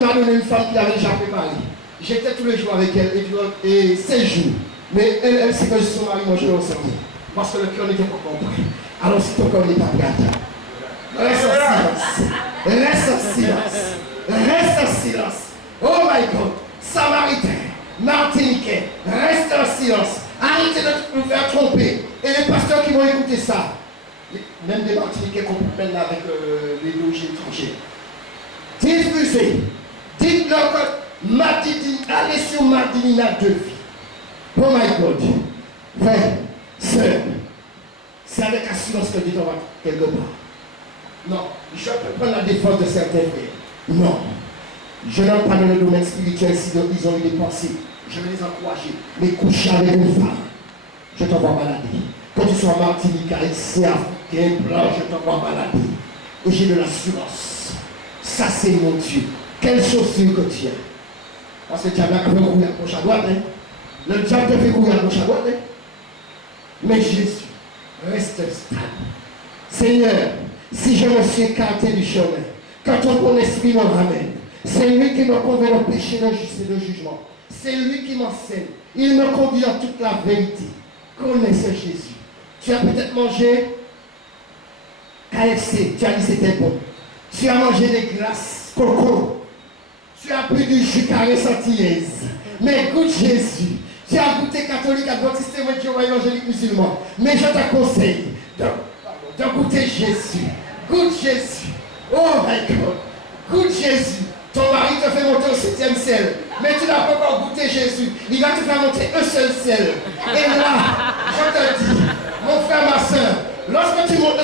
m'a donné une femme qui avait déjà préparé. J'étais tous les jours avec elle et 16 jours. Mais elle sait que son mari mangeait ensemble. Parce que le cœur n'était pas compris. Alors si ton cœur n'est pas prêt, reste en silence. Reste en silence. Reste en silence. Oh my God. Samaritain, Martiniquais, reste en silence. Arrêtez de vous faire tromper. Et les pasteurs qui vont écouter ça, même des Martiniquais qu'on prenne avec les logis étrangers, diffusez. Dites-leur que allez sur Madinina 2 vie. Oh my God. Frère, sœur, c'est avec assurance que Dieu va quelque part. Non, je peux prendre la défense de certains frères. Non. Je n'aime pas dans le domaine spirituel si ils ont eu des pensées. Je vais les encourager. Mais coucher avec une femme, je t'envoie balader. Quand tu sois Martinique, haïtien, africain, blanc, je t'envoie balader. Et j'ai de l'assurance. Ça, c'est mon Dieu. Quelle chaussure que tu as. Parce que tu as fait courir à gauche à droite. Hein? Le diable te fait courir à gauche à droite. Hein? Mais Jésus, reste stable. Seigneur, si je me suis écarté du chemin, quand ton esprit me ramène, c'est lui qui me convainc de péché, de justice et de jugement. C'est lui qui m'enseigne. Il me conduit à toute la vérité. Connaissez Jésus. Tu as peut-être mangé KFC, tu as dit c'était bon. Tu as mangé des glaces coco. Tu as bu du jus carré santillaise. Mais goûte Jésus. Tu as goûté catholique, adventiste, Jéhovah évangélique musulman. Mais je te conseille de goûter Jésus. Goûte Jésus. Oh my God. Goûte Jésus. Ton mari te fait monter au 7e ciel. Mais tu n'as pas encore goûté Jésus. Il va te faire monter un seul ciel. Et là, je te dis, mon frère, ma soeur, lorsque tu montes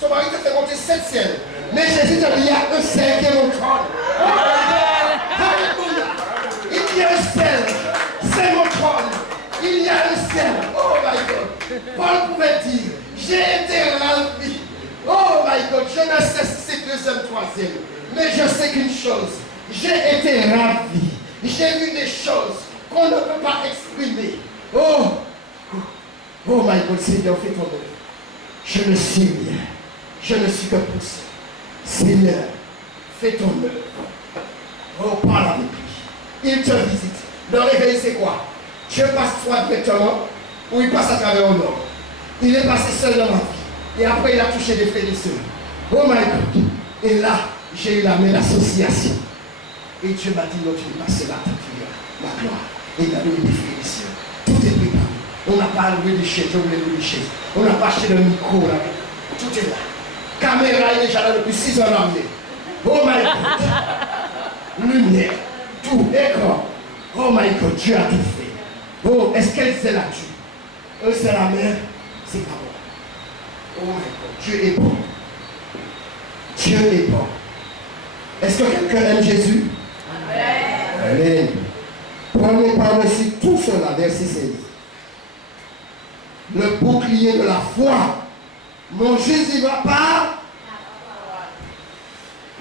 ton mari te fait monter 7 ciels. Mais Jésus te dit, il y a un ciel qui est mon trône. Alléluia. Il y a un ciel. C'est mon trône. Il y a un ciel. Oh my God. Paul pouvait dire, j'ai été ravi. Oh my God. Je ne sais si c'est 2e, 3e. Mais je sais qu'une chose. J'ai été ravi. J'ai vu des choses qu'on ne peut pas exprimer. Oh my God. Seigneur, fais ton œuvre. Je ne suis rien. Je ne suis que poussé. Seigneur, fais ton œuvre. Oh, parle avec lui. Il te visite. Le réveil, c'est quoi? Dieu passe toi directement ou il passe à travers au nord. Il est passé seul dans ma vie. Et après, il a touché des frères et sœurs. Oh my God. Et là, j'ai eu la même association. Et Dieu m'a dit, non, tu es passé là, la gloire. Et il a donné des frères et sœurs. Tout est préparé. On n'a pas loué des chaises, on voulait louer des chaises. On n'a pas acheté de micro là. Tout est là. Caméra est déjà là depuis 6 ans l'année. Oh my God. Lumière. Tout. Écran. Oh my God. Dieu a tout fait. Oh, est-ce qu'elle sait la Dieu? C'est la mère. C'est pas bon. Oh my God. Dieu est bon. Dieu est bon. Est-ce que quelqu'un aime Jésus? Amen. Amen. Prenez par-dessus tout cela, verset 16. Le bouclier de la foi. Mon Jésus ne va pas.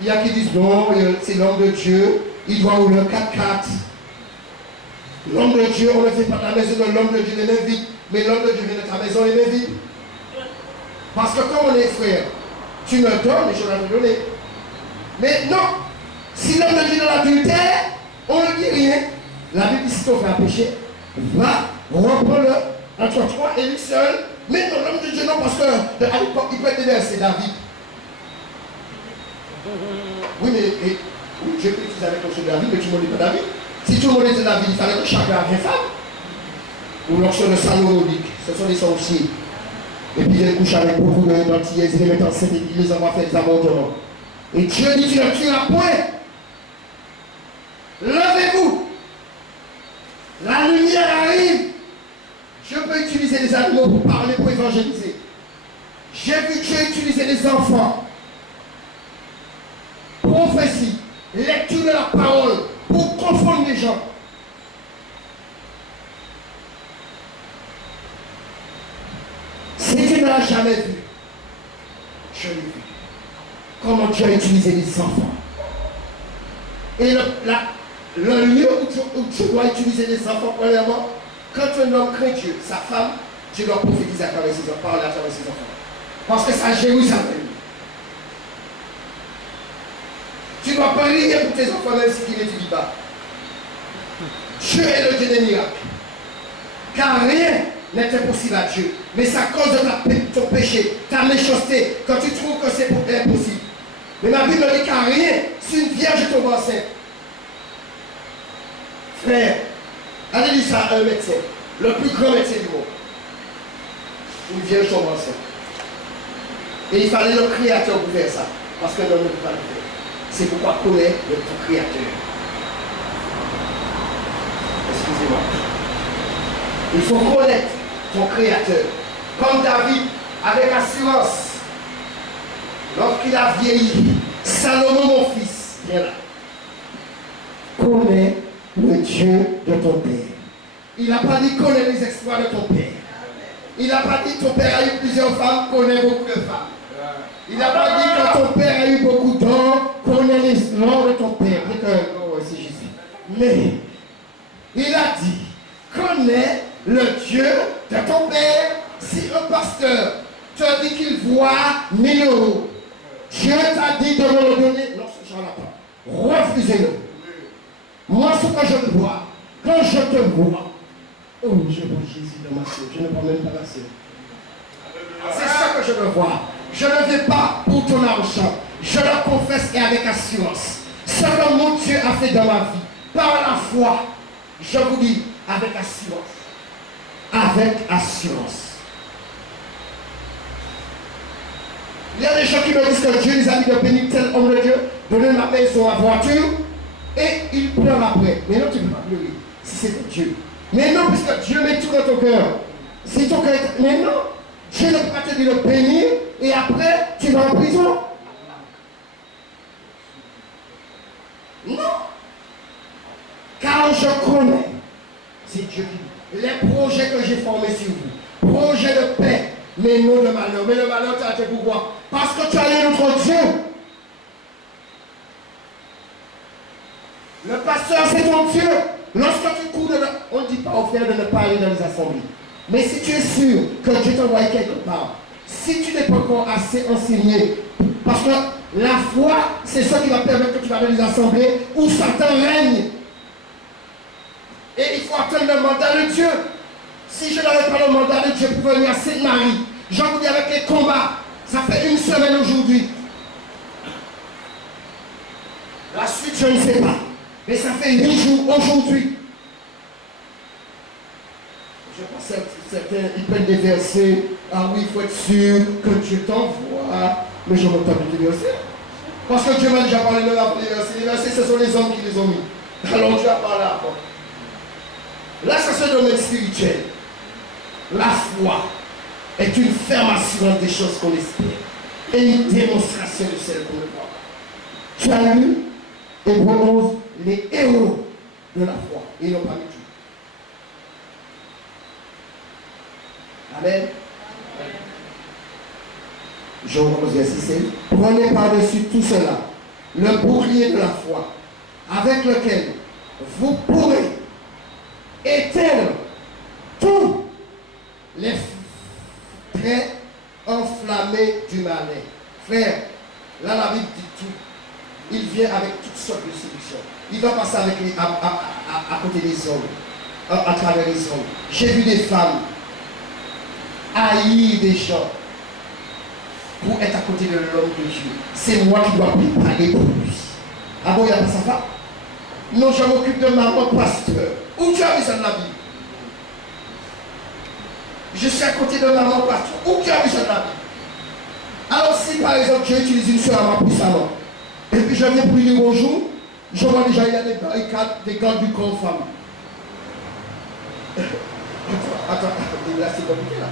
Il y a qui disent non, c'est l'homme de Dieu. Il doit rouler un 4x4. L'homme de Dieu, on ne fait pas la maison de l'homme de Dieu, les mains vides. Mais l'homme de Dieu vient de ta maison, les mains vides. Parce que comme on est frères, tu me donnes et je vais te donner. Mais non, si l'homme de Dieu est dans l'adultère, on ne dit rien. La Bible dit si ton frère a péché, va, reprends-le entre toi et lui seul. Mais non, l'homme de Dieu, non, parce qu'à l'époque, il peut être déversé, David. Oui, mais Dieu peut utiliser avec ton David, mais tout le monde n'est pas David. Si tout le monde était David, il fallait que chacun ait une femme. Ou lorsque le salomonique, ce sont des sorciers. Et puis ils couchent avec beaucoup d'antillaises, ils les mettent enceinte et ils les envoient faire des avortements. Et Dieu dit, tu ne tueras point. Levez-vous. La lumière arrive. Je peux utiliser les animaux pour parler, pour évangéliser. J'ai vu Dieu utiliser les enfants. Prophétie, lecture de la parole, pour confondre les gens. Si tu ne l'as jamais vu, je l'ai vu. Comment Dieu a utilisé les enfants. Et le lieu où tu dois utiliser les enfants, premièrement, quand un homme craint Dieu, sa femme, tu dois prophétiser à travers ses enfants, parler à travers ses enfants. Parce que c'est à Jérusalem. Tu dois dois prier pour tes enfants même s'ils n'étudient pas. Dieu est le Dieu des miracles. Car rien n'est impossible à Dieu. Mais c'est à cause de ton péché, ta méchanceté, quand tu trouves que c'est impossible. Mais ma Bible dit qu'à rien, si une vierge tombe enceinte. Frère, allez dire ça à un médecin, le plus grand médecin du monde. Une vierge tombe enceinte. Et il fallait le Créateur pour faire ça. Parce que l'homme ne peut pas le faire. C'est pourquoi connaît le Créateur. Excusez-moi. Il faut connaître ton Créateur. Comme David, avec assurance, lorsqu'il a vieilli, Salomon, mon fils, viens là. Connais le Dieu de ton père. Il n'a pas dit connais les exploits de ton père. Il n'a pas dit ton père a eu plusieurs femmes, connais beaucoup de femmes. Il n'a pas dit que ton père a eu beaucoup d'hommes, connais les noms de ton père. Oh, c'est Jésus. Mais il a dit, connais le Dieu de ton père. Si un pasteur te dit qu'il voit 1000 euros, Dieu t'a dit de me le donner. Non, ce genre-là pas. Refusez-le. Moi, ce que je vois, quand je te vois, oh, je vois Jésus dans ma soeur. Je ne vois même pas la soeur. C'est ça que je veux voir. Je ne vais pas pour ton argent. Je le confesse et avec assurance. Ce que mon Dieu a fait dans ma vie, par la foi, je vous dis, avec assurance. Avec assurance. Il y a des gens qui me disent que Dieu les a mis de bénir tel homme de Dieu, donner ma maison, ma voiture, et ils pleurent après. Mais non, tu ne peux pas pleurer si c'est Dieu. Mais non, puisque Dieu met tout dans ton cœur. Si ton cœur est... Mais non, Dieu ne peut pas te dire de bénir, et après, tu vas en prison. Non. Car je connais, c'est Dieu qui dit, les projets que j'ai formés sur vous, projets de paix, mais non de malheur. Mais le malheur, tu as été pourquoi? Parce que tu as eu notre Dieu. Le pasteur, c'est ton Dieu. Lorsque tu cours, on ne dit pas aux frères de ne pas aller dans les assemblées. Mais si tu es sûr que Dieu t'a envoyé quelque part, si tu n'es pas encore assez enseigné, parce que la foi, c'est ça qui va permettre que tu vas dans les assemblées où Satan règne. Et il faut attendre le mandat de Dieu. Si je n'avais pas le mandat de Dieu pour venir à Sainte-Marie, j'en vous dis avec les combats, ça fait une semaine aujourd'hui. La suite, je ne sais pas. Mais ça fait 8 jours aujourd'hui. Je pense que certains, ils prennent des versets. Ah oui, il faut être sûr que Dieu t'envoie. Mais je m'entends plus des versets. Parce que Dieu m'a déjà parlé de la versets. Les versets, ce sont les hommes qui les ont mis. Alors Dieu a parlé à quoi? Là, ça c'est le domaine spirituel. La foi est une ferme assurance des choses qu'on espère et une démonstration de celles qu'on ne voit pas. Tu as lu Hébreux 11, les héros de la foi. Et ils n'ont pas mis tout. Amen. Jean 11, verset 16. Prenez par-dessus tout cela le bouclier de la foi, avec lequel vous pourrez éteindre tous les traits enflammés du malin. Frère, là la Bible dit tout. Il vient avec toutes sortes de séductions. Il va passer avec à côté des hommes, à travers les hommes. J'ai vu des femmes haïr des gens pour être à côté de l'homme de Dieu. C'est moi qui dois préparer pour lui. Ah bon, il n'y a pas ça? Non, je m'occupe de maman pasteur. Où tu as vu ça dans la Bible? Je suis à côté de maman pasteur. Où tu as vu ça dans la Bible? Alors si par exemple Dieu utilise une soeur à ma pousse alors, et puis je viens pour lui dire bonjour, je vois déjà il y a des barricades, des gardes du corps femmes. Attends, là c'est compliqué là.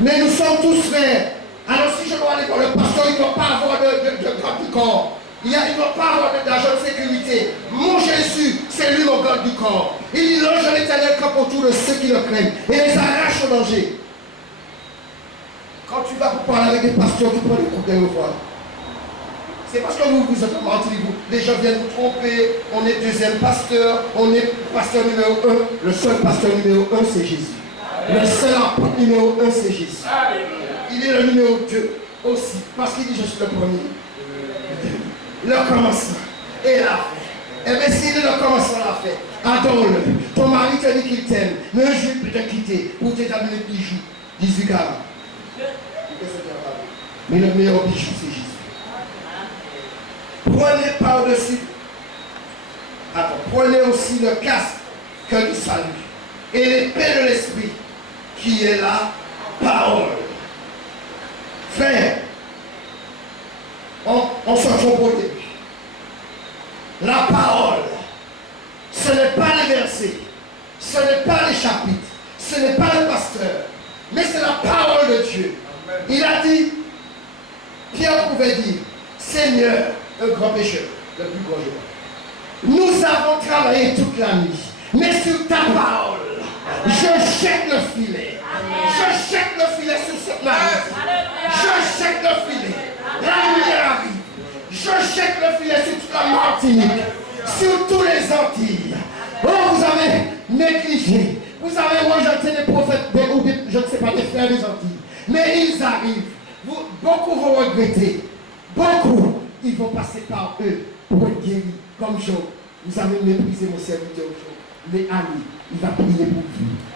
Mais nous sommes tous frères. Alors si je dois aller voir le pasteur, il ne doit pas avoir de garde du corps. Il ne doit pas avoir d'agent de sécurité. Mon Jésus, c'est lui mon garde du corps. Il dit l'ange de l'Éternel campe autour de ceux qui le craignent et les arrache au danger. Quand tu vas pour parler avec des pasteurs, tu prends des coups de fois. C'est parce que vous êtes menti, les gens viennent vous tromper. On est deuxième pasteur, on est pasteur numéro 1. Le seul pasteur numéro 1, c'est Jésus. Le seul apôtre numéro 1, c'est Jésus. Il est le numéro 2 aussi, parce qu'il dit je suis le premier. le commencement et la fin. Eh bien, si le commencement l'a fait, adore-le. Ton mari te dit qu'il t'aime, mais un jour il peut te quitter pour t'établir le bijou. 18 carats. Mais le meilleur bijou, c'est Jésus. Prenez par-dessus. Attends, prenez aussi le casque que nous saluons et l'épée de l'esprit qui est la parole. Frère, on se trompe au début. La parole, ce n'est pas les versets, ce n'est pas les chapitres, ce n'est pas le pasteur, mais c'est la parole de Dieu. Il a dit, Pierre pouvait dire, Seigneur, un grand pécheur, le plus grand jour. Nous avons travaillé toute la nuit, mais sur ta parole, je jette le filet. Je jette le filet sur cette marée. Je jette le filet. La lumière arrive. Je jette le filet sur toute la Martinique, sur tous les Antilles. Oh, vous avez négligé. Vous avez rejeté les prophètes, je ne sais pas, des frères des Antilles. Mais ils arrivent. Beaucoup vont regretter. Beaucoup, ils vont passer par eux pour être guéris. Comme Job, vous avez méprisé mon serviteur Job. Mais allez, il va prier pour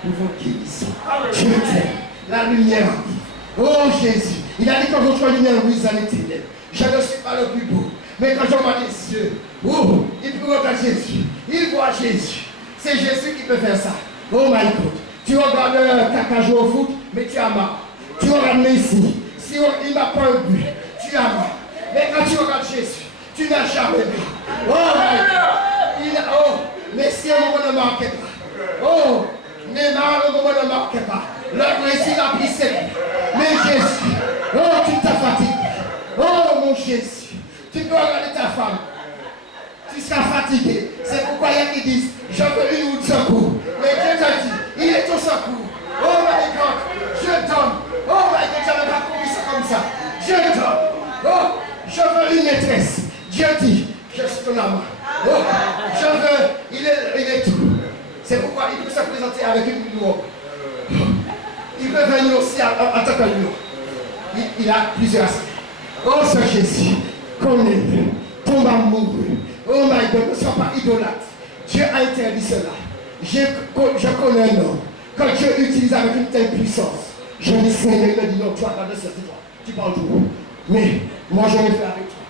vous votre guérison. Je t'aime. La lumière arrive. Oh Jésus, il a dit quand votre lumière brise dans les ténèbres. Je ne suis pas le plus beau. Mais quand je vois les yeux, oh, il peut regarder Jésus. Il voit Jésus. C'est Jésus qui peut faire ça. Oh my God. Tu regardes Kaka jouer au foot, mais tu as marre. Tu regardes Messi. Si il n'a pas un but, tu as marre. Mais quand tu regardes Jésus, tu n'as jamais vu. Oh my God. Oh, Messi, on ne marquait pas. Oh, Neymar, on ne marquait pas. Le Brésil a pris 7. Mais Jésus, oh, tu t'as fatigué. Oh mon Jésus, tu peux regarder ta femme. Tu seras fatigué. C'est pourquoi il y a qui disent, je veux une roue de secours. Mais Dieu t'a dit, il est au secours. Oh my God, je donne. Oh my God, je n'avais pas compris ça comme ça. Je donne. Oh, je veux une maîtresse. Dieu dit, je suis ton amant. Oh, je veux, il est tout. C'est pourquoi il peut se présenter avec une robe. Il peut venir aussi en tant que nous. Il a plusieurs aspects. Oh, Seigneur Jésus, connais-le, tombe amoureux. Oh my God, ne sois pas idolâtre. Dieu a interdit cela. Je connais un homme. Quand Dieu utilise avec une telle puissance, je dis Seigneur, il me dit non, toi, là, c'est toi. Tu parles tout. Mais moi, je vais faire avec toi.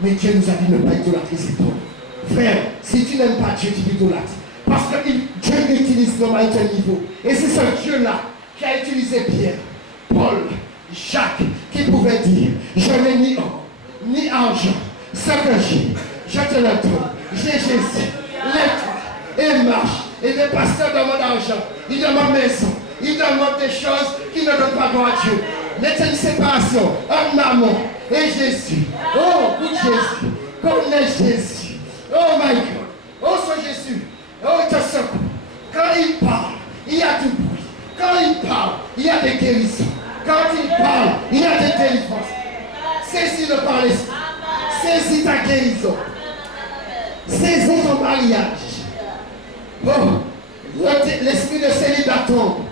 Mais Dieu nous a dit ne pas idolâtrer cet homme. Frère, si tu n'aimes pas Dieu, tu l'idolâtres. Parce que Dieu utilise l'homme à un tel niveau. Et c'est ce Dieu-là qui a utilisé Pierre, Paul, Jacques, qui pouvait dire, je n'ai ni or, ni argent, ce que j'ai, je te le donne. J'ai Jésus, lève-toi et marche. Et les pasteurs demandent l'argent, ils demandent maison, ils demandent des choses qui ne donnent pas droit à Dieu. Mettez une séparation entre maman et Jésus. Oh, pour Jésus, connais Jésus. Oh my God, oh ce Jésus, oh il te secoue. Quand il parle, il y a du bruit. Quand il parle, il y a des guérisons. Quand il parle, il y a des délivrances. Saisis le par l'esprit. Saisis ta guérison. Saisis ton mariage. Oh, l'esprit de célibat tombe.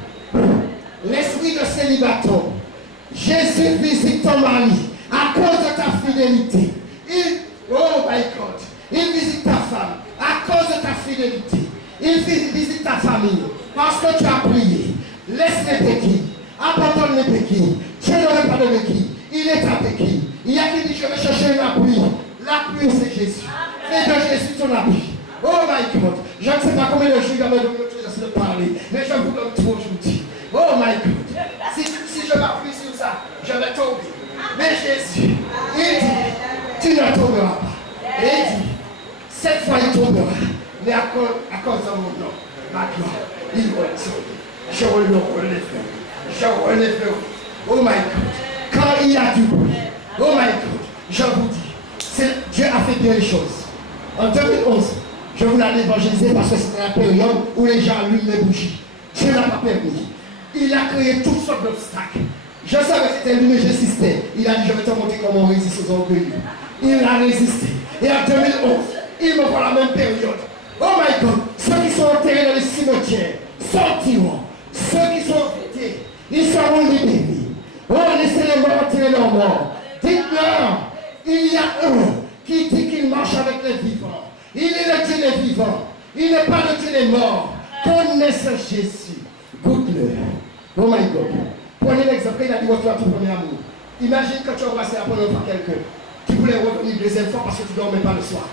L'esprit de célibat tombe. Jésus visite ton mari à cause de ta fidélité. Oh my God. Il visite ta femme à cause de ta fidélité. Il visite ta famille parce que tu as prié. Laisse les béquilles. Abandonne les béquilles. Je n'aurai pas de béquilles. Il est ta béquille. Il y a qui dit je vais chercher un appui. L'appui c'est Jésus. Fais de Jésus ton appui. Oh my God. Je ne sais pas combien de jours il y a de parler. Mais je vous donne tout aujourd'hui. Oh my God. Si je m'appuie sur ça, je vais tomber. Mais Jésus, il dit, tu ne tomberas pas. Et il dit, cette fois il tombera. Mais à cause de mon nom, ma gloire, il va tomber. Je relève. Je relève. Oh my God. Quand il y a du bruit, oh my God, je vous dis, Dieu a fait bien les choses. En 2011, je vous l'ai évangélisé parce que c'était la période où les gens allument les bougies. Dieu n'a pas permis. Il a créé toutes sortes d'obstacles. Je savais que c'était lui, mais j'insistais. Il a dit, je vais te montrer comment on résiste aux orgueilleux. Il a résisté. Et en 2011, il me voit la même période. Oh my God, ceux qui sont enterrés dans les cimetières sortiront. Ceux qui sont enterrés, ils seront libérés. Oh, laissez les morts enterrer leurs morts. Dites-leur, il y a un qui qui dit qu'il marche avec les vivants. Il est le Dieu des vivants. Il n'est pas le Dieu des morts. Connaissez Jésus. Goûte-le. Oh my God. Prenez l'exemple, il a dit retour à ton premier amour. Imagine quand tu embrassais la première fois quelqu'un. Tu voulais revenir deuxième fois parce que tu ne dormais pas le soir.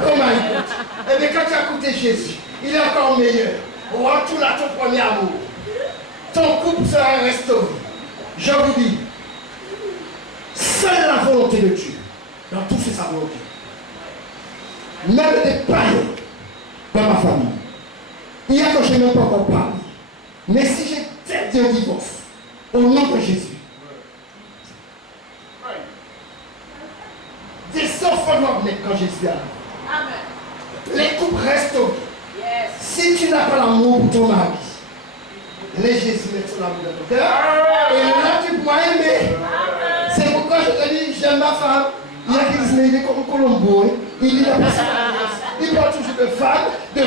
Oh my God. Et bien quand tu as goûté Jésus, il est encore meilleur. Retourne à ton premier amour. Ton couple sera restauré. Je vous dis, seule la volonté de Dieu, dans tout c'est sa volonté. Même des païens dans ma famille. Hier quand je n'ai même pas encore parlé. Mais si j'ai tête d'un divorce, au nom de Jésus, des enfants doivent naître quand Jésus arrive. Les couples restaurés. Yes. Si tu n'as pas l'amour pour ton mari, les Jésus mettent son amour dans ton cœur. Et là tu pourras aimer. C'est pourquoi je te dis, j'aime ma femme. Il y a qui disent, il est comme Colombo. Hein. Il parle toujours de femme, mais on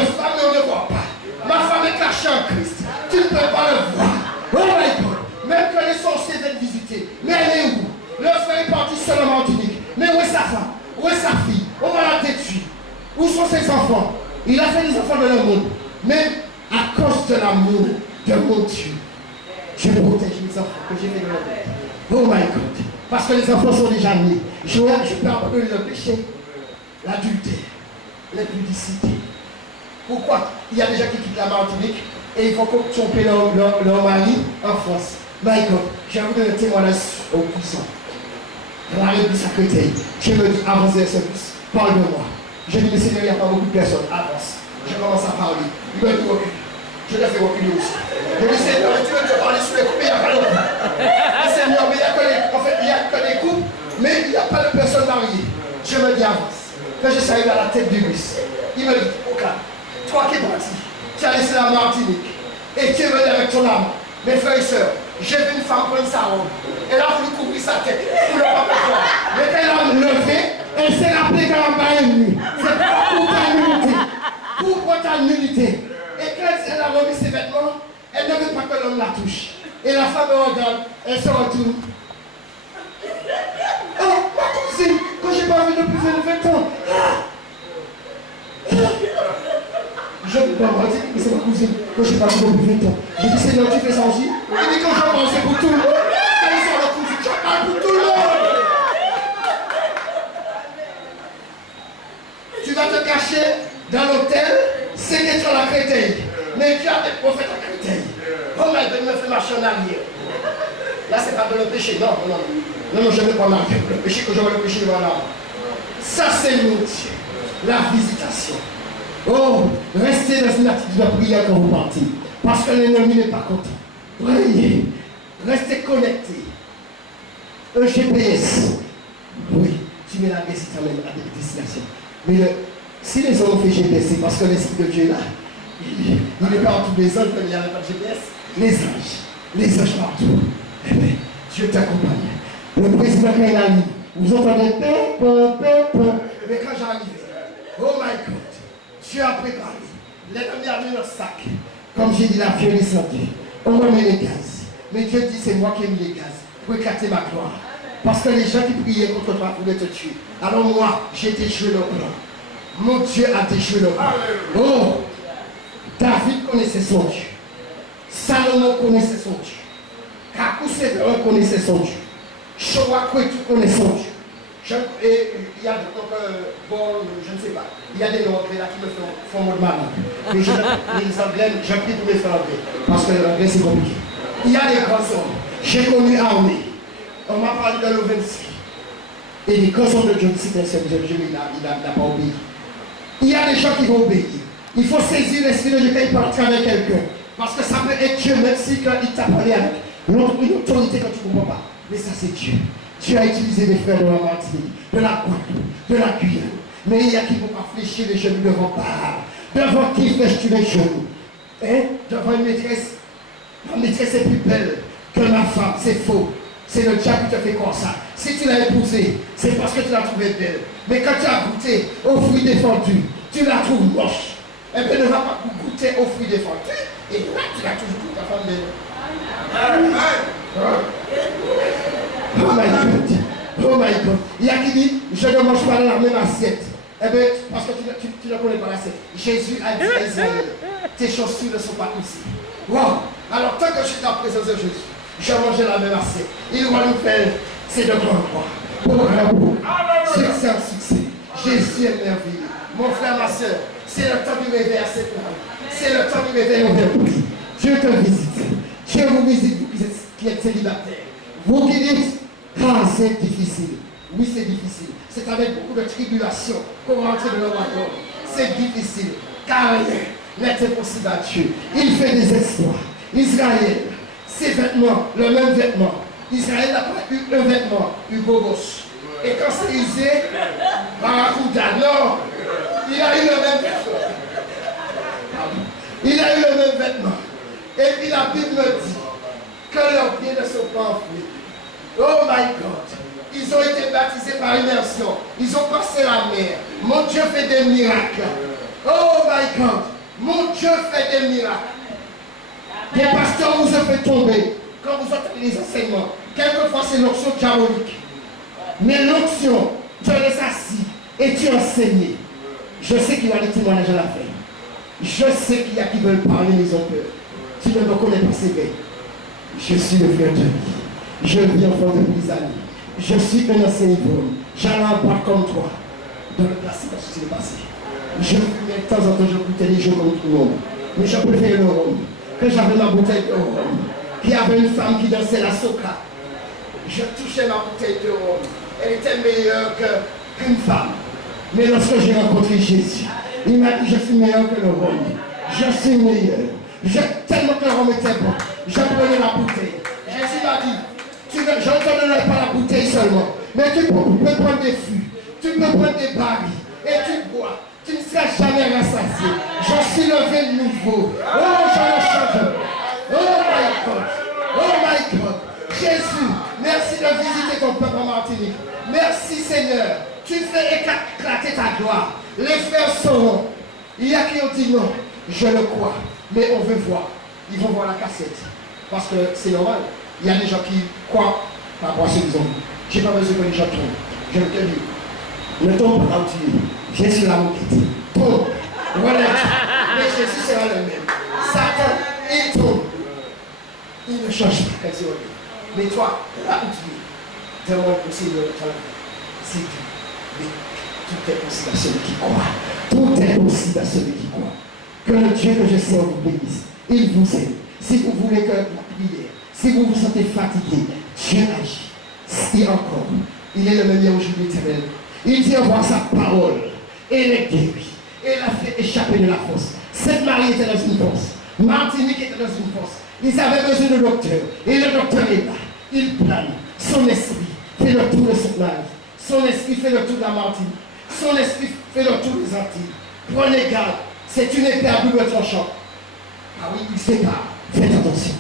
ne voit pas. Ma femme est cachée en Christ. Tu ne peux pas le voir. Oh my God. Même quand les sorciers viennent visiter. Mais elle est où? Le frère est parti seul en Martinique. Mais où est sa femme? Où est sa fille? On va la détruire. Où sont ses enfants? Il a fait des enfants dans le monde. Mais à cause de l'amour de mon Dieu, je protège les enfants que j'ai fait dans le monde. Oh my God. Parce que les enfants sont déjà nés. Je peux appeler le péché, l'adultère, l'impudicité. Pourquoi? Il y a des gens qui quittent la Martinique et ils vont tromper leur mari en France. My God, j'ai envie de donner un témoignage au puissant. Dans la république à Créteil, je me dis, avancez ce bus, parle de moi. Je dis, mais Seigneur, il n'y a pas beaucoup de personnes. Avance. Je commence à parler. Il me dit, recule. Je l'ai fait reculer aussi. Je dis, Seigneur, tu veux te parler sur les couples, il n'y a pas de couple. Seigneur, mais il n'y a que des couples, mais il n'y a pas de personnes mariées. Je me dis, avance. Quand je suis arrivé à la tête du bus, il me dit, ok, toi qui es parti, tu as laissé la Martinique et tu es venu avec ton âme. Mes frères et sœurs, j'ai vu une femme prendre sa robe. Elle a voulu couvrir sa tête pour ne pas voir. Mais quand elle a levé, elle s'est rappelée qu'elle n'a pas aimé. C'est pour ta nudité. Pour ta nudité. Et quand elle a remis ses vêtements, elle ne veut pas que l'homme la touche. Et la femme regarde, elle se retourne. Oh, ma cousine, que j'ai pas vu depuis 20 ans. Je ne peux pas dire que c'est ma cousine, que je n'ai pas vu depuis 20 ans. J'ai dit, Seigneur, tu fais ça aussi. Il dit, quand je pense, c'est pour tout le monde. Quelle sont les cousines? Je parle pour tout le monde. Tu vas te cacher dans l'hôtel, c'est que tu as la Créteil. Mais tu as des prophètes à Créteil. Oh, mais il me fait marcher en arrière. Là, c'est pas de le péché. Non, je ne veux pas marcher. Le péché que j'aurais le péché, voilà. Ça, c'est mon Dieu. La visitation. Oh, restez dans une attitude de prière quand vous partez. Parce que l'ennemi n'est pas content. Priez. Restez connectés. Un GPS. Oui, tu mets la baisse, tu t'amènes à des destinations. Mais si les hommes ont fait GPS, c'est parce que l'Esprit de Dieu est là. Il n'est pas en tous les hommes, comme il n'y avait pas de GPS. Les anges partout. Eh bien, Dieu t'accompagne. Le président Kainali, vous entendez mais quand j'arrivais, oh my God, Dieu a préparé. L'ennemi a mis le sac. Comme j'ai dit, la violence en Dieu. On remet les gaz. Mais Dieu dit, c'est moi qui ai mis les gaz pour éclater ma gloire. Parce que les gens qui priaient contre toi pouvaient te tuer. Alors moi, j'ai déjoué leur plan. Mon Dieu a déjoué leur plan. Oh, David connaissait son Dieu. Salomon connaissait son Dieu. Kakou Sévérin connaissait son Dieu. Shoah Kwetu connaissait son Dieu. Il y a je ne sais pas. Il y a des noms anglais là qui me font mon mal. Mais les anglais, j'ai pris pour les faire anglais. Parce que l'anglais c'est compliqué. Il y a des grands hommes. J'ai connu Armée. On m'a parlé de l'Ovenski. Et les grands hommes de John City, il n'a pas obéi. Il y a des gens qui vont obéir. Il faut saisir l'esprit de Dieu quand il parle avec quelqu'un. Parce que ça peut être Dieu, même si quand il t'a parlé avec une autorité quand tu ne comprends pas. Mais ça c'est Dieu. Dieu a utilisé des frères de la Martinique, de la Guadeloupe, de la Guyane. Mais il y a qui ne vont pas fléchir les genoux devant Baal. Devant qui flèches-tu les genoux? Hein? Devant une maîtresse. Ma maîtresse est plus belle que ma femme. C'est faux. C'est le diable qui te fait comme ça. Si tu l'as épousée, c'est parce que tu l'as trouvée belle. Mais quand tu as goûté aux fruits défendus, tu la trouves moche. Eh bien, ne va pas goûter aux fruits défendus. Et là, tu l'as toujours ta femme belle. Oh my God. Oh my God. Il y a qui dit, je ne mange pas dans la même assiette. Eh bien, parce que tu ne connais pas l'assiette. Jésus a dit à Israël, tes chaussures ne sont pas ici. Wow. Alors, tant que je suis en présence de Jésus, je mange dans la même assiette. Il va nous faire ces deux grands croix. Pour un succès en succès. Jésus est merveilleux. Mon frère, ma soeur, c'est le temps du réveil à cette heure. C'est le temps du réveil au verbe. Dieu te visite. Dieu vous visite, vous qui êtes célibataire. Vous qui dites, ah, c'est difficile. Oui, c'est difficile. C'est avec beaucoup de tribulations qu'on rentre dans le royaume. C'est difficile. Car rien n'est impossible à Dieu. Il fait des exploits. Israël, ses vêtements, le même vêtement. Israël n'a pas eu un vêtement, Hugo Boss. Et quand c'est usé, Barracuda, non, il a eu le même vêtement. Il a eu le même vêtement. Et puis la Bible me dit que leurs pieds ne sont pas enflés. Oh my God. Ils ont été baptisés par immersion. Ils ont passé la mer. Mon Dieu fait des miracles. Oh my God. Mon Dieu fait des miracles. Des pasteurs vous ont fait tomber quand vous entendez les enseignements. Quelquefois c'est l'onction diabolique. Mais l'onction, tu es assis et tu enseignes. Je sais qu'il y a des témoignages à la fin. Je sais qu'il y a qui veulent parler, mais ils ont peur. Tu ne me connais pas, c'est vrai. Je suis le frère de vie. Je vis enfant de Pisani. Je suis un ancien niveau. J'allais en boire comme toi. Dans le passé, parce que c'est le passé. Je fumais de temps en temps, je goûtais les jeux comme tout le monde. Mais je préférais le rhum. Que j'avais ma bouteille de rhum. Qu'il y avait une femme qui dansait la soca. Je touchais ma bouteille de rhum. Elle était meilleure qu'une femme. Mais lorsque j'ai rencontré Jésus, il m'a dit, je suis meilleur que le rhum. Je suis meilleur. Tellement que le rhum était bon. Je prenais la bouteille. Jésus m'a dit, je ne te donnerai pas la bouteille seulement, mais tu peux prendre des fûts, tu peux prendre des barils, et tu bois. Tu ne seras jamais rassasié. Je suis levé de nouveau. Oh, je le change. Oh my God. Oh my God. Jésus, merci de visiter ton peuple en Martinique. Merci Seigneur. Tu fais éclater ta gloire. Les frères sauront. Il y a qui ont dit non. Je le crois. Mais on veut voir. Ils vont voir la cassette. Parce que c'est normal. Il y a des gens qui croient par rapport à ce qu'ils ont vu. Je n'ai pas besoin que les gens tombent. Je te dis. Ne tombe pas là où tu es. Viens sur la moquette. Tombe. Voilà. Mais Jésus sera le même. Satan, il tombe. Il ne change pas. Mais toi, là où tu es, demande au Seigneur de ta vie. C'est Dieu. Mais tout est possible à celui qui croit. Tout est possible à celui qui croit. Que le Dieu que je sers vous bénisse. Il vous aime. Si vous voulez que la prière, si vous vous sentez fatigué, Dieu agit. Et encore, il est le même hier aujourd'hui éternel. Il dit envoie sa parole. Et elle est guérie. Et elle a fait échapper de la fosse. Cette Marie était dans une fosse. Martinique était dans une fosse. Ils avaient besoin de docteur. Et le docteur est là. Il plane. Son esprit fait le tour de cette Marie. Son esprit fait le tour de la Martinique. Son esprit fait le tour des Antilles. Prenez garde. C'est une épée à double tranchant. Ah oui, il sépare. Faites attention.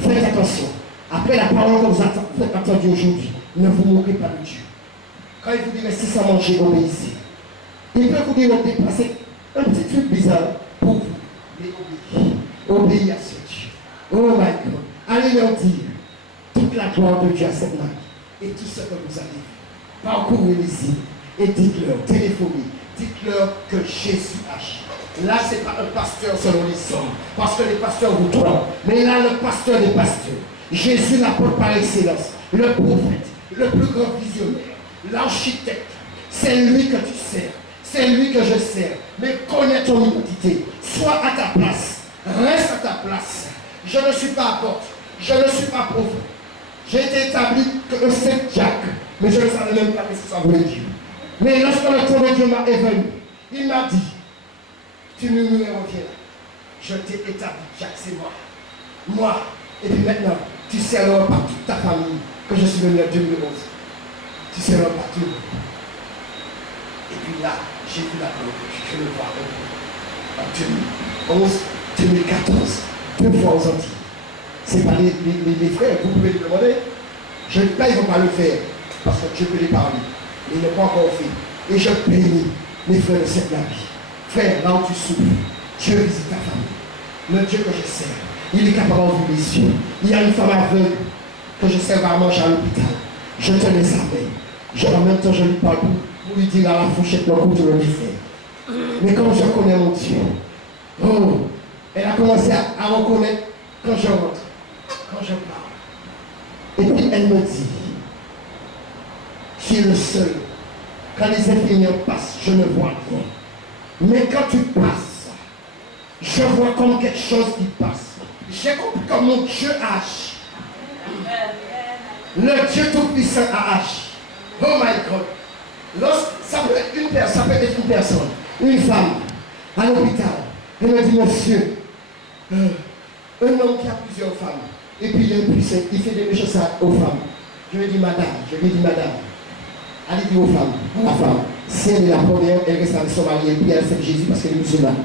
Faites attention. Après la parole que vous avez entendue aujourd'hui, ne vous moquez pas de Dieu. Quand il vous dit restez sans manger, obéissez. Il peut vous dire de dépasser un petit truc bizarre pour vous. Mais obéissez. Obéissez à ce Dieu. Oh my God. Allez leur dire toute la gloire de Dieu à cette Marie. Et tout ce que vous avez vu. Parcourez les îles et dites-leur, téléphonez, dites-leur que Jésus agit. Là, ce n'est pas un pasteur selon les hommes, parce que les pasteurs vous trompent. Mais là, le pasteur des pasteurs, Jésus l'apôtre par excellence, le prophète, le plus grand visionnaire, l'architecte, c'est lui que tu sers, c'est lui que je sers. Mais connais ton identité, sois à ta place, reste à ta place. Je ne suis pas apôtre, je ne suis pas prophète. J'ai été établi que le Saint-Jacques, mais je ne savais même pas ce que ça voulait dire. Mais lorsque le tour de Dieu m'a éveillé, il m'a dit, tu me reviens. Je t'ai établi, Jacques, c'est moi. Moi. Et puis maintenant, tu seras par toute ta famille que je suis venu en 2011. Tu seras par tout. Et puis là, j'ai vu la gloire. Je le vois en 2011, 2014, 2 fois aux Antilles. Ce n'est pas les frères, vous pouvez le demander. Je ne dis pas, ils ne vont pas le faire. Parce que Dieu peut les parler. Mais ils n'ont pas encore fait. Et je bénis mes frères de cette vie. Frère, là où tu souffres, Dieu visite ta famille. Le Dieu que je sers, il est capable d'ouvrir les yeux. Il y a une femme aveugle que je sers à manger à l'hôpital. Je te laisse avec. En même temps, je lui parle pour lui dire à la fourchette le coup de le faire. Mais quand je connais mon Dieu, oh, elle a commencé à reconnaître quand je rentre, quand je parle. Et puis elle me dit, tu es le seul. Quand les infirmières passent, je ne vois rien. Mais quand tu passes, je vois comme quelque chose qui passe. J'ai compris comme mon Dieu agit. Le Dieu Tout-Puissant a agi. Oh my God. Ça peut être une personne, une femme, à l'hôpital. Elle me dit, monsieur, un homme qui a plusieurs femmes, et puis il fait des méchants aux femmes. Je lui ai dit, madame, allez dire aux femmes, à la femme, si elle est la première, elle reste avec son mari, et puis elle fait Jésus parce qu'elle est musulmane.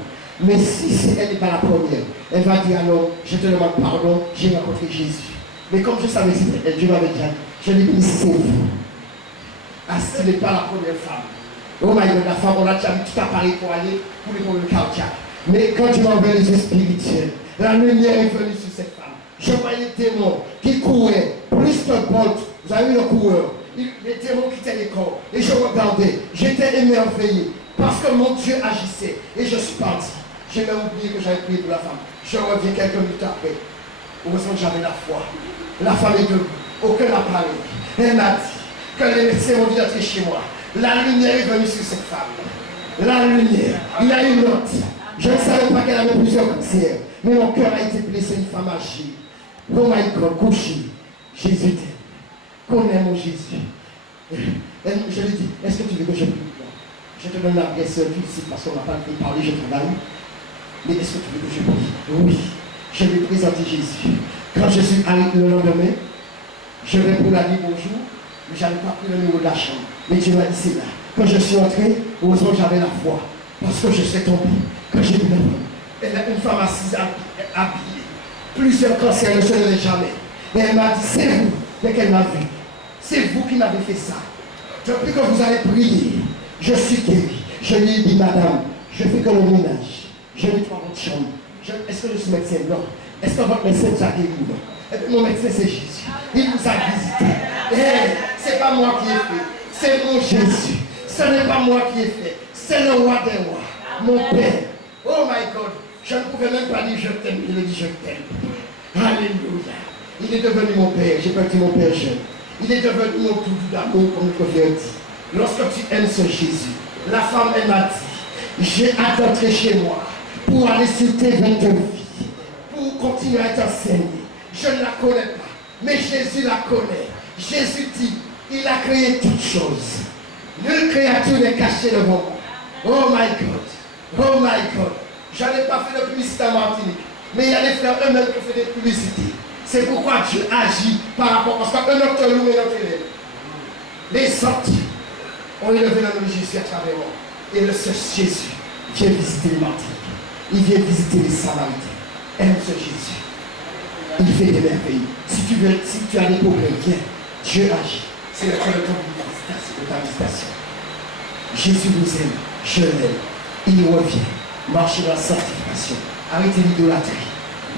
Mais si elle n'est pas la première, elle va dire alors, je te demande pardon, j'ai rencontré Jésus. Mais comme je savais que c'était elle, Dieu m'avait dit, je lui ai dit, c'est vous. Ah, ce n'est pas la première femme. Oh my God, la femme, on a déjà mis tout appareil pour aller pour les problèmes cardiaques. Mais quand tu m'as envoyé les yeux spirituels, la lumière est venue sur cette femme. Je voyais les démons qui couraient, plus de Bolt. Vous avez vu le coureur? Les démons quittaient les corps. Et je regardais, j'étais émerveillé. Parce que mon Dieu agissait. Et je suis parti. J'ai même oublié que j'avais prié pour la femme. Je reviens quelques minutes après. Heureusement que j'avais la foi. La femme est debout. Aucun appareil. Elle m'a dit que les médecins ont dit d'entrer chez moi. La lumière est venue sur cette femme. La lumière. Il y a une autre. Je ne savais pas qu'elle avait plusieurs cancers. Mais mon cœur a été blessé, une femme âgée. Oh my God, couché. Jésus t'aime. Connais mon Jésus. Je lui dis, est-ce que tu veux que je prie? Je te donne l'adresse tout ici parce qu'on n'a pas pu parler, je travaille. Mais est-ce que tu veux que je prie? Oui. Je vais présenter Jésus. Quand je suis allé le lendemain, je vais pour la dire bonjour, mais je n'avais pas pris le numéro de la chambre. Mais Dieu m'a dit c'est là. Quand je suis entré, heureusement j'avais la foi. Parce que je suis tombé. Quand j'ai vu la femme, elle a une femme assise habillée. Plusieurs cancers ne se levaient jamais. Et elle m'a dit, c'est vous, dès qu'elle m'a vu. C'est vous qui m'avez fait ça. Depuis que vous avez prié, je suis guéri. Je lui ai dit, madame, je fais que le ménage. Je vais dans votre chambre. Est-ce que je suis médecin? Non. Est-ce que votre médecin vous a guéri? Non. Et puis mon médecin, c'est Jésus. Il vous a visité. Hey, c'est pas moi qui ai fait. C'est mon Jésus. Ce n'est pas moi qui ai fait. C'est le roi des rois. Mon Père. Oh my God. Je ne pouvais même pas dire je t'aime. Il a dit je t'aime. Alléluia. Il est devenu mon Père. J'ai perdu mon Père jeune. Il est devenu mon doudou d'amour, comme je viens de dire. Lorsque tu aimes ce Jésus, la femme, elle m'a dit, j'ai hâte d'entrer chez moi pour aller sur tes 22 vies, pour continuer à t'enseigner. Je ne la connais pas, mais Jésus la connaît. Jésus dit, il a créé toutes choses. Nulle créature n'est cachée devant moi. Oh my God. Oh my God. Je n'ai pas fait de publicité à Martinique, mais il y a des frères eux-mêmes qui font des publicités. C'est pourquoi Dieu agit par rapport, parce qu'un autre loup est notre élève. Les saints ont élevé le nom de Jésus à travers moi. Et le Seigneur Jésus vient visiter les Martiniques. Il vient visiter les Samaritains. Aime ce Jésus. Il fait des merveilles. Si tu as des problèmes, viens. Dieu agit. C'est le temps de ta visitation. Jésus vous aime. Je l'aime. Il revient. Marchez dans la sanctification. Arrêtez l'idolâtrie.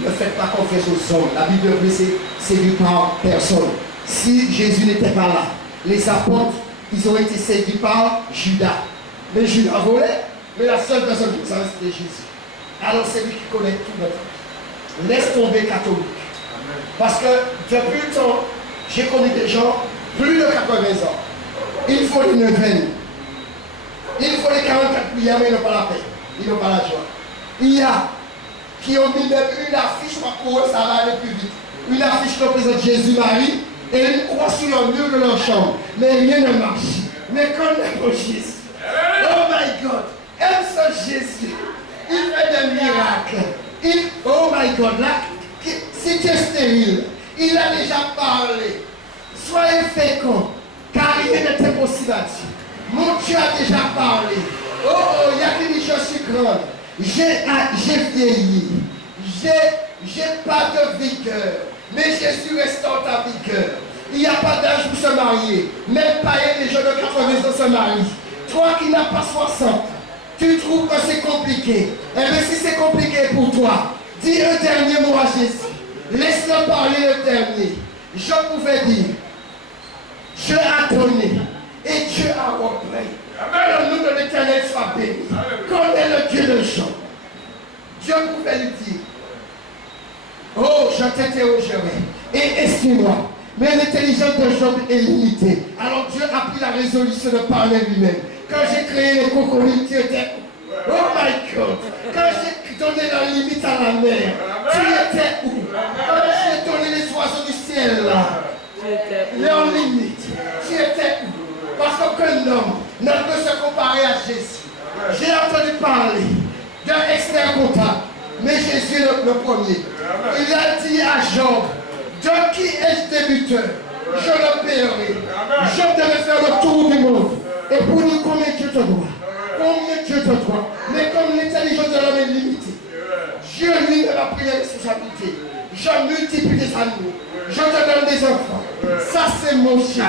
Ne faites pas confiance aux hommes. La Bible est séduit par personne. Si Jésus n'était pas là, les apôtres, ils ont été séduits par Judas. Mais Judas volait, mais la seule personne qui savait, c'était Jésus. Alors c'est lui qui connaît tout notre vie. Laisse tomber catholique. Parce que depuis le temps, j'ai connu des gens, plus de 80 ans. Il faut les neuvaines. Il faut les 44 prières, mais ils n'ont pas la paix. Ils n'ont pas la joie. Il y a qui ont mis même une affiche pour eux, ça va aller plus vite. Une affiche qui représente Jésus-Marie et une croix sur le mur de leur chambre. Mais rien ne marche. Mais connais Jésus. Oh my God. Aime ce Jésus. Il fait des miracles. Oh my God. Là, si tu es stérile, il a déjà parlé. Soyez féconds, car rien n'est impossible à Dieu. Mon Dieu a déjà parlé. Oh, il y a qui dit je suis grande. J'ai vieilli, j'ai pas de vigueur, mais Jésus restaure ta vigueur. Il n'y a pas d'âge pour se marier, même pas les gens de 80 ans se marient. Toi qui n'as pas 60, tu trouves que c'est compliqué. Eh bien si c'est compliqué pour toi, dis un dernier mot à Jésus. Laisse-le parler le dernier. Je pouvais dire, je a donné Et Dieu a repris. Que le nom de l'Éternel soit béni. Comme est le Dieu de Jean. Dieu pouvait lui dire, oh, je t'interrogerai. Et excuse-moi, mais l'intelligence de Job est limitée. Alors Dieu a pris la résolution de parler lui-même. Quand j'ai créé les crocodiles, tu étais où? Oh my God! Quand j'ai donné la limite à la mer, tu étais où? Quand j'ai donné les oiseaux du ciel là, leur limite, tu étais où? Parce qu'aucun homme ne peut se comparer à Jésus. J'ai entendu parler d'un expert comptable, mais Jésus est le premier. Il a dit à Job, de qui est-ce débuteur? Je le paierai. Job devait faire le tour du monde. Et pour nous, combien Dieu te doit? Combien Dieu te doit? Mais comme l'intelligence de l'homme est limitée, Dieu lui a pris la responsabilité. Je multiplie des animaux. Je te donne des enfants. Ça c'est mon Jésus.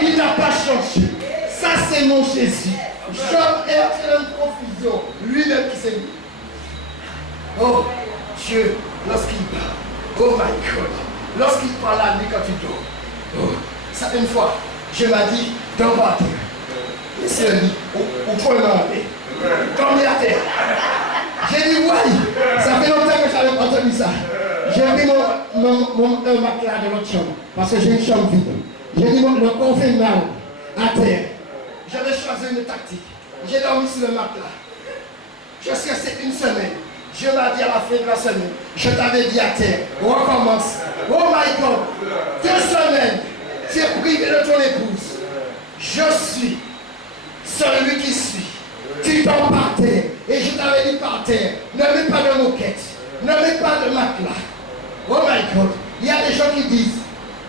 Il n'a pas changé. Ça c'est mon Jésus. Job est en confusion. Lui-même qui s'est mis. Oh Dieu, lorsqu'il parle. Oh my God. Lorsqu'il parle à lui quand tu dors. Oh, ça une fois, je m'ai dit, dors par terre. Laissez le lit, ou point m'enlever. Dormez à terre. J'ai dit, ouais, ça fait longtemps que je n'avais pas entendu ça. J'ai pris mon matelas de l'autre chambre, parce que j'ai une chambre vide. J'ai dit, le corps fait mal à terre. J'avais choisi une tactique. J'ai dormi sur le matelas. Je suis resté une semaine. Dieu m'a dit à la fin de la semaine, je t'avais dit à terre, recommence. Oh my God, 2 semaines, tu es privé de ton épouse. Je suis celui qui suit. Tu dors par terre. Et je t'avais dit par terre, ne mets pas de moquette, ne mets pas de matelas. Oh my God, il y a des gens qui disent,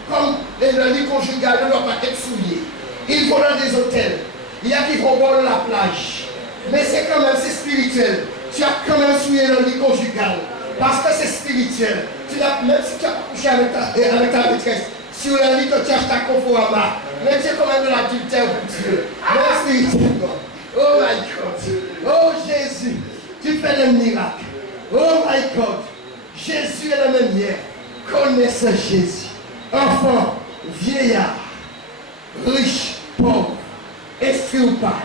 comme le lit conjugal ne doit pas être souillé. Ils vont dans des hôtels. Il y a qui vont voir de la plage. Mais c'est quand même, c'est spirituel. Tu as quand même souillé le lit conjugal. Parce que c'est spirituel. Même si tu as couché avec ta maîtresse, sur le lit que tu achètes ta conforama, mais tu es quand même de l'adultère pour Dieu. Mais spirituellement. Oh my God. Oh Jésus, tu fais le miracle. Oh my God. Jésus est la même hier. Connaissez Jésus. Enfant, vieillard, riche, pauvre, esprit ou pas,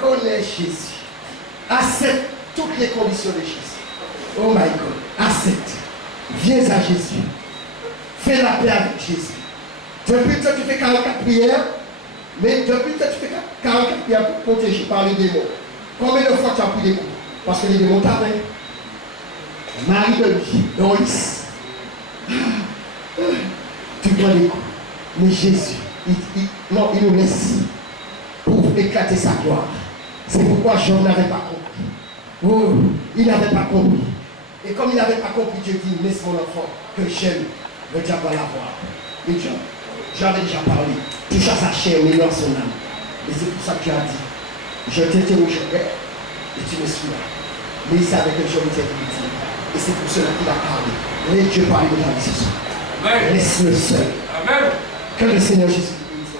connais Jésus. Accepte toutes les conditions de Jésus. Oh my God. Accepte. Viens à Jésus. Fais la paix avec Jésus. Depuis que tu fais 44 prières, mais depuis que tu fais 44 prières pour protéger par les démons, combien de fois tu as pris des coups? Parce que les démons t'avaient. Marie de lui, Doris. Tu prends des coups. Mais Jésus, il nous laisse pour éclater sa gloire. C'est pourquoi Job n'avait pas compris. Oh, il n'avait pas compris. Et comme il n'avait pas compris, Dieu dit, laisse mon enfant que j'aime, le diable va l'avoir. Et Dieu, j'avais déjà parlé. Touche à sa chair, mais dans son âme. Et c'est pour ça que tu as dit, je t'interrogerai et tu me suivras. Mais il savait que Job était victime. Et c'est pour cela qu'il a parlé. Laisse Dieu parler de la vie ce soir. Laisse-le seul. Amen. Que le Seigneur Jésus te bénisse.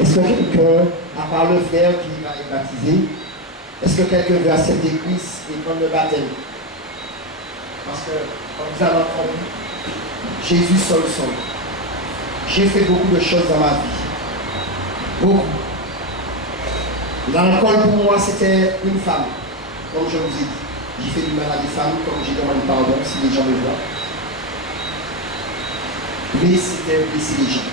Est-ce que quelqu'un, à part le frère qui va être baptisé, est-ce que quelqu'un veut accepter Christ et prendre le baptême? Parce que, comme vous avez entendu, Jésus seul. J'ai fait beaucoup de choses dans ma vie. Beaucoup. L'alcool pour moi c'était une femme, comme je vous ai dit. J'ai fait du mal à des femmes, comme j'ai demandé pardon si les gens le voient. Mais c'était blesser les gens.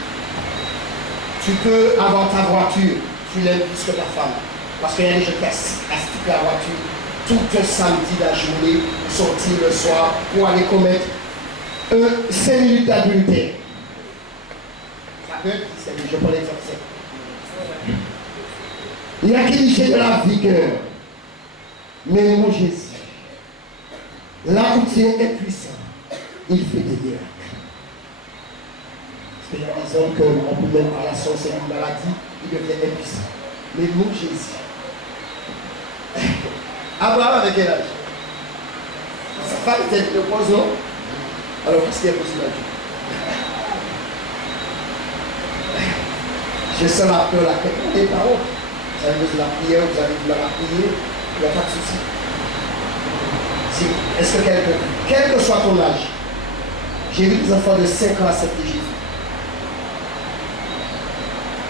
Tu peux avoir ta voiture, tu l'aimes plus que ta femme. Parce qu'il y a des gens qui astiquent la voiture tout un samedi la journée, pour sortir le soir, pour aller commettre 5 minutes d'adultère. Ça peut être, je prends l'exemple. Il y a qui dit j'ai de la vigueur. Mais mon Jésus, là où tu es impuissant, il fait des miracles. Parce qu'il y a des hommes qu'on peut même par la sorte, c'est une maladie, il devient impuissant. Mais mon Jésus, Abraham avec quel âge? Sa femme était de poison. Alors qu'est-ce qui est possible à Dieu? Je sens la peur, la tête des paroles. Vous avez besoin de la prière, vous avez besoin de la prier. il n'y a pas de souci. Est-ce que quel que soit ton âge, j'ai vu des enfants de 5 ans accepter Jésus.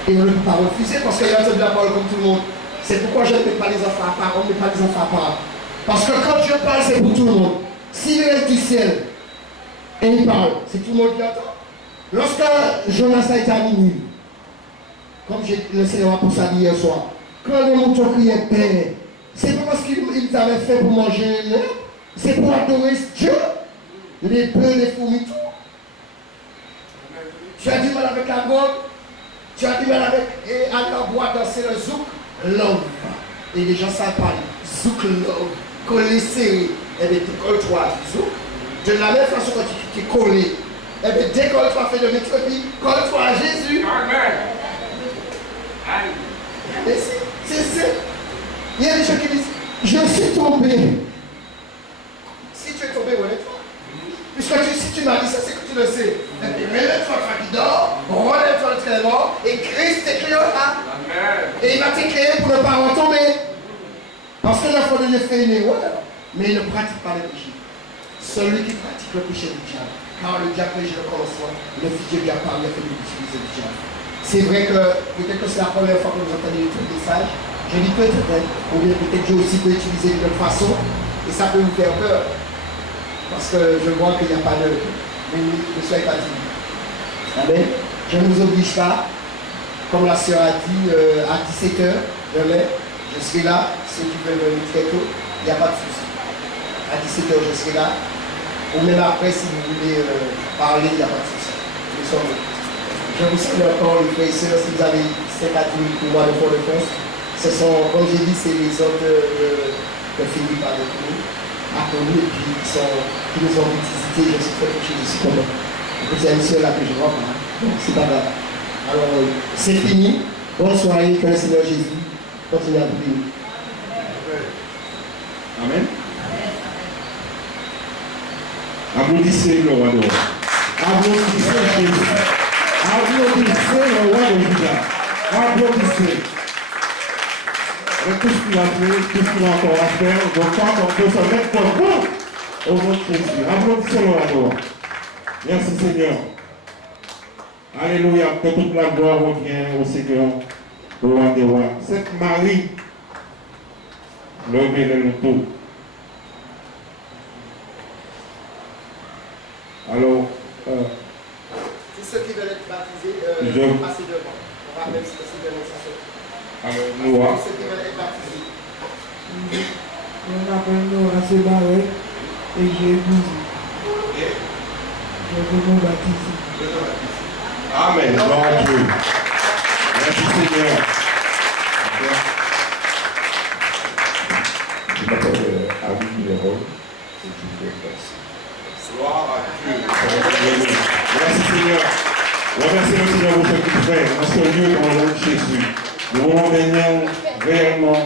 Et on ne peut pas refuser parce qu'il y a un de la parole comme tout le monde. C'est pourquoi je ne mets pas les enfants à part, on ne met pas les enfants à part. Parce que quand Dieu parle, c'est pour tout le monde. S'il reste du ciel et il parle, c'est tout le monde qui entend. Lorsque Jonas a été à Ninive, comme le Seigneur a poussé hier soir, quand les moutons criaient Père, c'est pas parce qu'ils avaient fait pour manger l'herbe, c'est pour adorer Dieu. Les bœufs, les fourmis, tout. Tu as du mal avec la gorge, tu as du mal avec à boire danser le zouk, love. Et les gens savent parler. Zouk love. Collé serré. Eh bien, tu colles-toi zouk. De la même façon que tu es collé. Eh bien, décolle-toi, fais de métro, et puis colle-toi à Jésus. Amen. Mais c'est. Il y a des gens qui disent, je suis tombé. Si tu es tombé, relève-toi. Puisque si tu m'as dit ça, c'est que tu le sais. Et puis relève-toi qui dort, relève-toi le très mort, et Christ t'écrira. Et il va t'écrire pour ne pas retomber. Parce que l'enfant de Dieu fait une erreur, mais il ne pratique pas le péché. Celui qui pratique le péché du diable. Car le diable péché le commencement, le fils de Dieu a parlé, il a fait l'utiliser du diable. C'est vrai que peut-être que c'est la première fois que vous entendez tout le message. Je dis peut-être, ou bien peut-être Dieu aussi peut utiliser d'une autre façon, et ça peut vous faire peur. Parce que je vois qu'il n'y a pas de... Ne soyez pas timide. Amen. Je ne vous oblige pas. Comme la sœur a dit, à 17h, demain, je serai là. Ceux qui veulent venir très tôt, il n'y a pas de souci. À 17h, je serai là. Ou même après, si vous voulez parler, il n'y a pas de souci. Nous sommes là. Je vous salue encore, les frères et sœurs, si vous avez 5 à 10 minutes pour moi de Fort-de-France. Ce sont, comme j'ai dit, c'est les autres de Philippe avec nous. Appelés et puis qui nous ont visité, je suis très touché, je suis content. Donc c'est une sœur là que je vois, donc c'est pas grave. Alors c'est fini, bonne soirée, que le Seigneur Jésus continue à vous bénir. Amen. Applaudissez le roi de roi. Applaudissez Jésus. Applaudissez le roi de Juda. Applaudissez. Tout ce qu'il a fait, tout ce qu'il a encore à faire, donc quand on peut se mettre pour vous, au nom de Jésus. Applaudissez le roi. Merci Seigneur. Alléluia, que toute la gloire revient au Seigneur, au roi des rois. Cette Marie, levez le tout. Alors, tous ceux qui veulent être baptisés, passez devant. On rappelle ce que c'est de notre. alors, Noah. Ceux qui veulent être baptisés. On m'appelle Noah Sebarek et j'ai 12 ans. Je veux me baptiser. Amen. Gloire à Dieu. Merci Seigneur. Je m'appelle Ami Mineron, c'est une fréquence. Gloire à Dieu. Merci Seigneur. Remerciez le Seigneur pour ce qu'il fait dans ce lieu dans le nom de Jésus. Nous voulons bénir réellement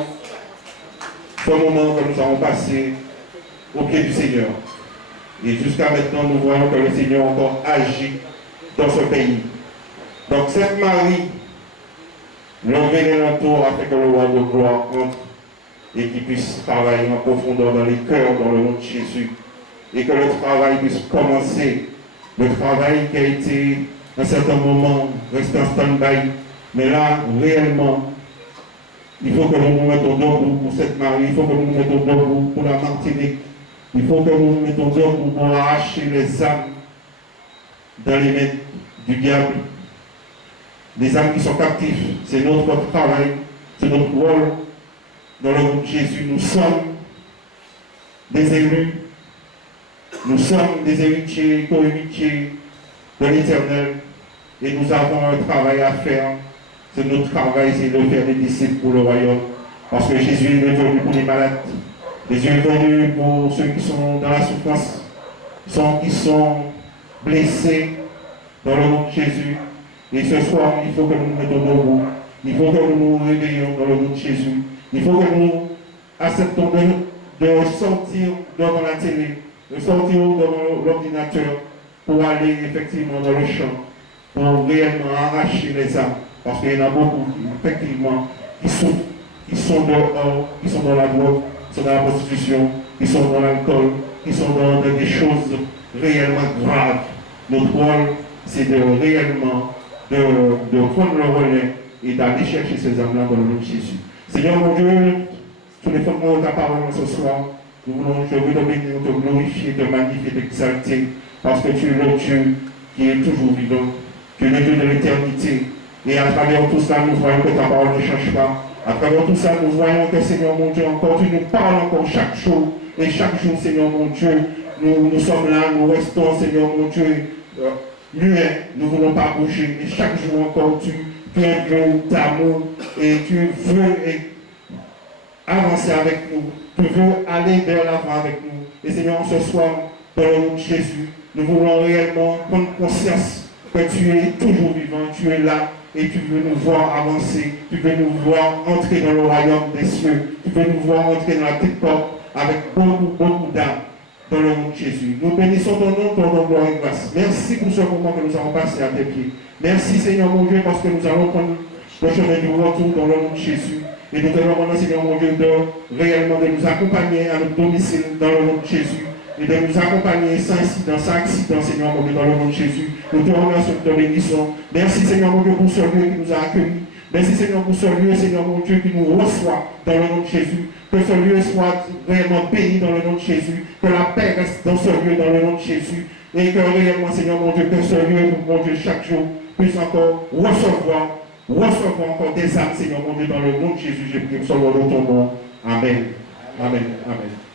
ce moment que nous avons passé au pied du Seigneur. Et jusqu'à maintenant, nous voyons que le Seigneur encore agit dans ce pays. Donc cette Marie, levez les lentours afin que le roi de gloire entre et qu'il puisse travailler en profondeur dans les cœurs, dans le nom de Jésus. Et que le travail puisse commencer. Le travail qui a été, à un certain moment, resté en stand-by. Mais là, réellement, il faut que nous nous mettons debout pour cette Marie. Il faut que nous nous mettons debout pour la Martinique. Il faut que nous nous mettons debout pour arracher les âmes dans les mains du diable. Les âmes qui sont captives. C'est notre travail. C'est notre rôle. Dans le nom de Jésus, nous sommes des élus. Nous sommes des héritiers, co-héritiers de l'Éternel. Et nous avons un travail à faire. C'est notre travail, c'est de faire des disciples pour le royaume. Parce que Jésus est venu pour les malades. Jésus est venu pour ceux qui sont dans la souffrance, qui sont blessés dans le nom de Jésus. Et ce soir, il faut que nous nous mettions debout. Il faut que nous nous réveillions dans le nom de Jésus. Il faut que nous acceptons de sortir devant la télé, de sortir devant l'ordinateur pour aller effectivement dans le champ, pour réellement arracher les âmes. Parce qu'il y en a beaucoup, effectivement, qui sont dehors, qui sont dans la drogue, sont dans la prostitution, qui sont dans l'alcool, qui sont dans des choses réellement graves. Notre rôle, c'est de réellement de prendre le relais et d'aller chercher ces âmes-là dans le nom de Jésus. Seigneur mon Dieu, tous les fondements de ta parole ce soir, je veux te bénir, te glorifier, te magnifier, t'exalter, parce que tu es le Dieu qui est toujours vivant, tu es le Dieu de l'éternité. Et à travers tout ça, nous voyons que ta parole ne change pas. À travers tout ça, nous voyons que Seigneur mon Dieu, encore tu nous parles encore chaque jour. Et chaque jour, Seigneur mon Dieu, nous sommes là, nous restons, Seigneur mon Dieu, muets, nous ne voulons pas bouger. Et chaque jour encore, tu es un Dieu d'amour et tu veux avancer avec nous. Tu veux aller vers l'avant avec nous. Et Seigneur, ce soir, dans le nom de Jésus, nous voulons réellement prendre conscience que tu es toujours vivant, tu es là et tu veux nous voir avancer, tu veux nous voir entrer dans le royaume des cieux, tu veux nous voir entrer dans la petite porte avec beaucoup d'âmes dans le nom de Jésus. Nous bénissons ton nom, ton nom, gloire et grâce. Merci pour ce moment que nous avons passé à tes pieds. Merci Seigneur mon Dieu parce que nous allons prendre le chemin du retour dans le nom de Jésus. Et nous te demandons Seigneur mon Dieu réellement de nous accompagner à notre domicile dans le nom de Jésus. Et de nous accompagner sans accident, Seigneur mon Dieu, dans le nom de Jésus. Nous te remercions, nous te bénissons. Merci, Seigneur mon Dieu, pour ce lieu qui nous a accueillis. Merci, Seigneur, pour ce lieu, Seigneur mon Dieu, qui nous reçoit dans le nom de Jésus. Que ce lieu soit réellement béni dans le nom de Jésus. Que la paix reste dans ce lieu dans le nom de Jésus. Et que réellement, Seigneur mon Dieu, que ce lieu, mon Dieu, chaque jour, puisse encore recevoir encore des âmes, Seigneur mon Dieu, dans le nom de Jésus. J'ai prié sur le nom de ton nom. Amen. Amen. Amen.